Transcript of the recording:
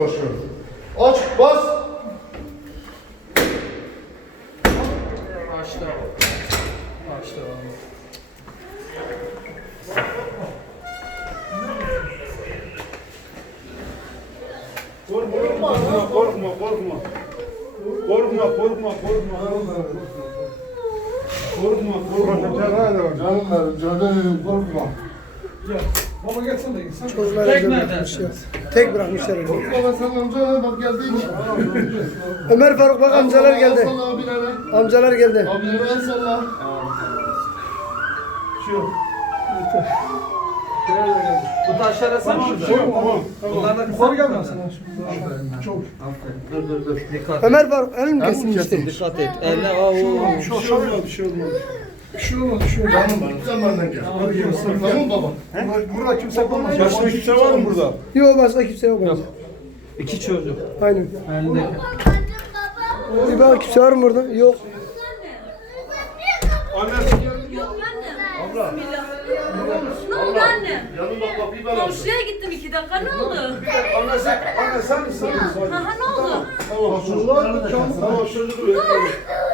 Aç, bas. Açtı. Açtı. Korkma, korkma, korkma. Korkma, korkma, korkma. Korkma, korkma. Canım benim, canım korkma. Baba gelsene de gitsin. Çocuklar Tek evde nerede? bırakmışlar. Tek bırakmışlar evde. Korkma ben sen amcana bak geldik. Ömer Faruk bak amcalar geldi. Salla abilere. Amcalar geldi. Abilere el salla. Şu. Bu taşlara sen mi Tamam. Bunlar da Yukarı gelme sen. Çok. Dur. Dikkat et. Ömer Faruk elin mi kesilmişti? Dikkat et. Elle avu. Bir şey olmaz, bir şey olmaz. Bir şey olmadı, bir şey olmadı. Canım benim, sen benden gel. Tamam baba. Burada kimse kalmaz. Başka kimse var mı burada? Yok başka kimse yok. Yok. İki çocuk. Aynen. Elinde. Bir bak kimse var mı burada? Yok. Annesi. Yok annem. Bismillah. Ne oldu annem? Yanıma kapıyı ben açtım. Komşuya gittim 2 dakika ne oldu? Anne sen misin? Ha ne oldu? Tamam, çocuk. Tamam, çocuk.